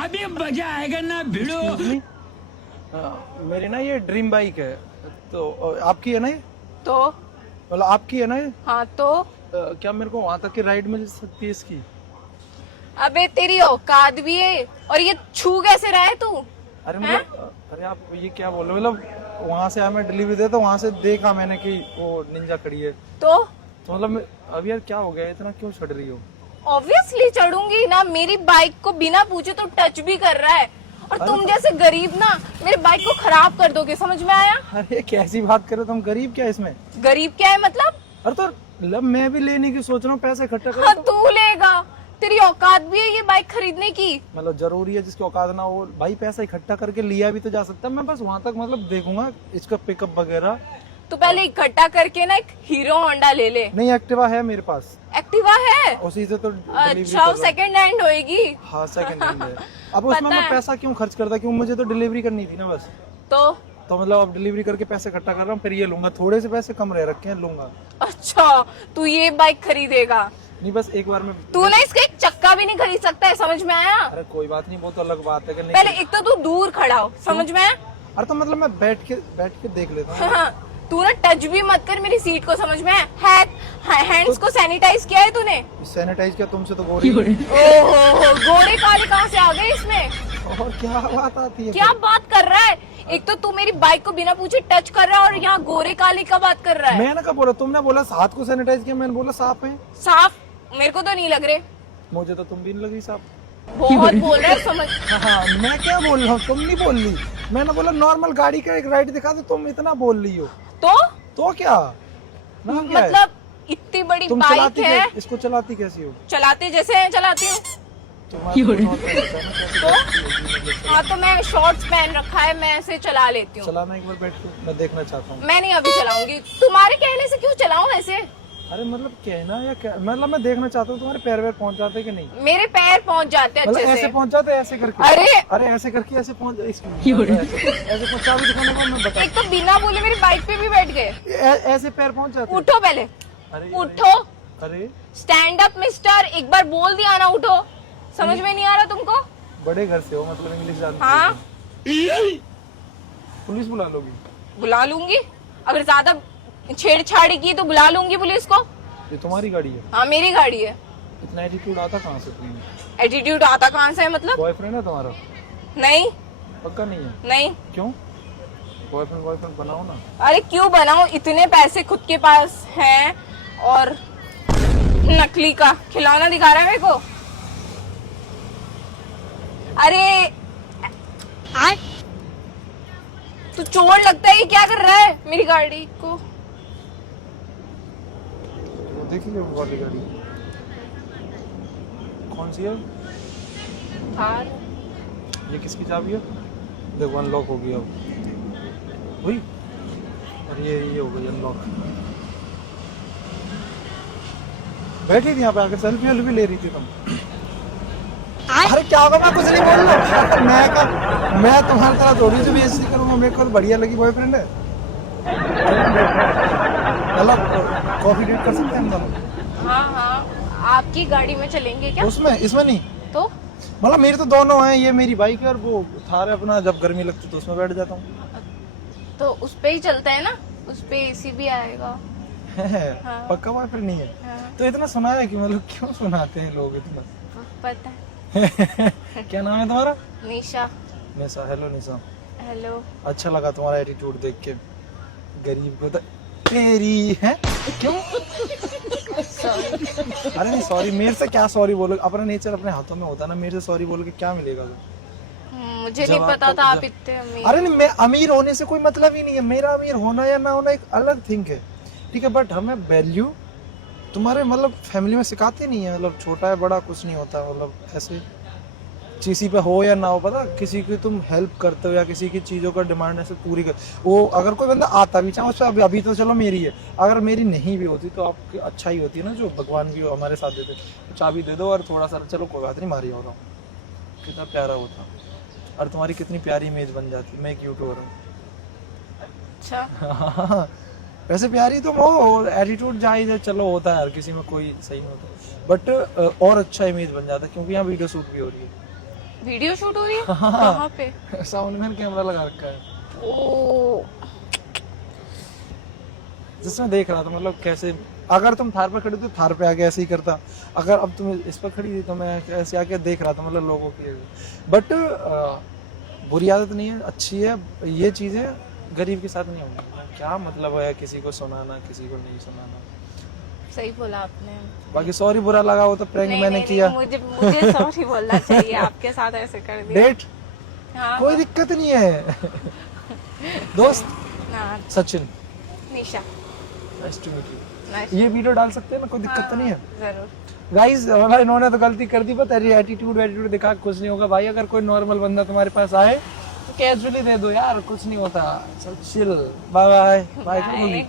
अभी मजा आएगा ना भिड़ो। मेरी ना ये ड्रीम बाइक है, तो आपकी है ना ये? तो मतलब आपकी है ना ये? हाँ तो क्या मेरे को वहां तक की राइड मिल सकती है इसकी? अबे तेरी औकात भी है, और ये छू कैसे रहा है तू? अरे मतलब अरे आप ये क्या बोल रहे हो? मतलब वहां से हमें डिलीवरी दे तो वहां से देखा मैंने कि वो निंजा खड़ी है, तो मतलब अब यार क्या हो गया, इतना क्यों चढ़ रही हो? ऑब्वियसली चढ़ूंगी ना, मेरी बाइक को बिना पूछे तो टच भी कर रहा है, और तुम जैसे गरीब ना मेरे बाइक को खराब कर दोगे, समझ में आया? अरे कैसी बात कर रहे हो तुम, गरीब क्या है इसमें? गरीब क्या है मतलब? अरे तो मतलब मैं भी लेने की सोच रहा हूँ, पैसे इकट्ठा कर। हाँ तू लेगा, तेरी औकात भी है ये बाइक खरीदने की? मतलब जरूरी है जिसकी औकात ना हो भाई, पैसा इकट्ठा करके लिया भी तो जा सकता है। मैं बस वहां तक मतलब देखूंगा इसका पिकअप वगैरह। तू पहले इकट्ठा करके ना एक हीरो होंडा ले ले। नहीं एक्टिवा है मेरे पास, एक्टिवा है? उसी से तो डिलीवरी अच्छा, वो सेकंड हैंड होएगी? हाँ सेकंड हैंड है। अब उसमें मैं पैसा क्यों खर्च करता, क्यों, मुझे तो डिलीवरी करनी थी ना बस। तो मतलब अब डिलीवरी करके पैसे इकट्ठा कर रहा हूँ, फिर ये लूंगा, थोड़े से पैसे कम रह रखे हैं, लूंगा। अच्छा, तू ये बाइक खरीदेगा? नहीं बस एक बार में। तू ना इसका एक चक्का भी नहीं खरीद सकता है, समझ में आया? अरे कोई बात नहीं, वो तो अलग बात है कि नहीं। पहले एक तो तू दूर खड़ा हो, समझ में आया? अरे तो मतलब मैं बैठ के देख लेता हूँ। हाँ, तू ना टच भी मत कर मेरी सीट को, समझ में आया? हैंड्स को सैनिटाइज किया है तूने? सैनिटाइज किया तुमसे तो गोरी। ओहो, गोरे काले कहाँ से आ गए इसमें? और क्या बात आती है? क्या बात कर रहा है? एक तो तू मेरी बाइक को बिना पूछे टच कर रहा है, और यहाँ गोरे काले का बात कर रहा है। मैंने कब बोला? तुमने बोला हाथ को सैनिटाइज किया, मैंने बोला साफ है। साफ मेरे को तो नहीं लग रहे। मुझे तो तुम भी नहीं लगी साफ। बहुत बोल रहा है, समझ। हाँ मैं क्या बोल रहा हूँ, तुम नहीं बोल रही। मैंने बोला नॉर्मल गाड़ी का एक राइड दिखा दो, तुम इतना बोल रही हो। तो क्या नाम क्या मतलब इतनी बड़ी तुम बाइक चलाती है, इसको चलाती कैसी हो? चलाते जैसे हैं चलाती हूँ। तो हाँ, तो मैं शॉर्ट्स पहन रखा है, मैं ऐसे चला लेती हूँ। चलाना एक बार बैठ के, मैं देखना चाहता हूँ। मैं नहीं अभी चलाऊंगी, तुम्हारे कहने से क्यों चलाऊं ऐसे? अरे मतलब कहना या क्या, मतलब मैं देखना चाहता हूँ तुम्हारे पैर पहुँच जाते कि नहीं। मेरे पैर पहुंच जाते हैं मतलब अच्छे ऐसे से। पहुँच जाते, ऐसे करके। अरे ऐसे करके ऐसे पहुँच ऐसे पहुँचा भी दिखाने को मैं बता। एक तो बिना बोले मेरी बाइक पे भी बैठ गए। ऐसे पैर पहुँच जाते। उठो पहले। अरे उठो। अरे स्टैंड अप मिस्टर, एक बार बोल दिया ना उठो। समझ में नहीं आ रहा तुमको? बड़े घर से हो, मतलब इंग्लिश जानते हो? हाँ, पुलिस बुला लोगी? बुला लूंगी, अगर ज्यादा छेड़छाड़ी की तो बुला लूंगी पुलिस को। ये तुम्हारी गाड़ी है? हाँ मेरी गाड़ी है। इतना एटीट्यूड आता कहाँ से तुम्हें? एटीट्यूड आता कहाँ से है मतलब? बॉयफ्रेंड है तुम्हारा? नहीं। पक्का नहीं है? नहीं। क्यों? बॉयफ्रेंड बनाओ ना। अरे क्यों बनाओ, इतने पैसे खुद के पास हैं, और नकली का खिलौना दिखा रहा है मेरे को। अरे तू चोर लगता है, ये क्या कर रहा है मेरी गाड़ी को? वो देखिए वो वाली गाड़ी कौन सी है? थार। ये किसकी चाबी है? देखो अनलॉक हो गया हुई, और ये हो गई अनलॉक। बैठी थी यहाँ पे आकर, सेल्फी वेल्फी ले रही थी तुम। अरे क्या होगा, मैं कुछ नहीं बोल रहा। मैं तुम्हारी तरह थोड़ी सी बेइज्जती करूंगा, मेरे को बढ़िया लगी बॉयफ्रेंड है। मतलब कॉफी डेट कर सकते हैं हम दोनों? हाँ हाँ, आपकी गाड़ी में चलेंगे क्या? उसमें, इसमें नहीं। तो मतलब मेरी तो दोनों हैं, ये मेरी बाइक है और वो थार है अपना, जब गर्मी लगती तो उसमें बैठ जाता हूँ। तो उस पे ही चलता है ना, उस पे एसी भी आएगा। हाँ। पक्का बॉयफ्रेंड नहीं है? हाँ। तो इतना सुनाया कि मतलब क्यों सुनाते हैं लोग इतना? पता है। क्या नाम है तुम्हारा? निशा। निशा। हेलो निशा। हेलो। अच्छा लगा तुम्हारा एटीट्यूड देख के, गरीब को तो तेरी है क्यों? अरे नहीं सॉरी, मेरे से क्या सॉरी बोलोगे, अपना नेचर अपने हाथों में होता है ना, मेरे से सॉरी बोलोगे क्या मिलेगा? मुझे नहीं पता था आप इतने अमीर। अरे नहीं, मैं अमीर होने से कोई मतलब ही नहीं है, मेरा अमीर होना या ना होना एक अलग थिंग है, ठीक है, बट हमें वैल्यू तुम्हारे मतलब फैमिली में सिखाते नहीं है, मतलब छोटा है बड़ा कुछ नहीं होता, मतलब ऐसे किसी पे हो या ना हो, पता किसी की तुम हेल्प करते हो या किसी की चीज़ों का डिमांड ऐसे पूरी कर, वो अगर कोई बंदा आता भी चाहे उससे, अभी तो चलो मेरी है, अगर मेरी नहीं भी होती तो आपकी अच्छा ही होती है ना, जो भगवान भी हमारे साथ देते, तो चाबी दे दो और थोड़ा सा चलो कोई बात नहीं मारी हो रहा हूँ, कितना प्यारा होता, और तुम्हारी कितनी प्यारी इमेज बन जाती, मैं एक यूट्यूबर हूँ। अच्छा। वैसे प्यारी तुम हो, एटीट्यूड जायज है, चलो होता है हर किसी में, कोई सही नहीं होता, बट और अच्छा इमेज बन जाता है, क्योंकि यहाँ वीडियो शूट भी हो रही है। वीडियो शूट हो रही है कहाँ पे? साउंड मैन कैमरा लगा रखा है, ओ जिसमें देख रहा था मतलब कैसे, अगर तुम थार पर खड़ी तो थार पे आके ऐसे ही करता, अगर अब तुम इस पर खड़ी थी तो मैं ऐसे आके देख रहा था मतलब लोगों की, बट बुरी आदत नहीं है, अच्छी है, ये चीजें गरीब के साथ नहीं होंगी। क्या मतलब है किसी को सुनाना, किसी को नहीं सुनाना। सही बोला आपने। बाकी सॉरी, बुरा लगा हो तो प्रैंक मैंने किया, मुझे सॉरी बोलना चाहिए, आपके साथ ऐसे कर दिया। डेट हाँ कोई दिक्कत नहीं है। दोस्त हाँ, Sachin, Nisha nice to meet you. nice। ये वीडियो डाल सकते हैं ना, कोई दिक्कत तो नहीं है जरूर। गाइस। मतलब इन्होंने तो गलती कर दी, पता है, एटीट्यूड दिखा के कुछ नहीं होगा भाई। अगर कोई नॉर्मल बंदा तुम्हारे पास आए तो कैजुअली दे दो यार, कुछ नहीं होता। चल चिल, बाय बाय बाय।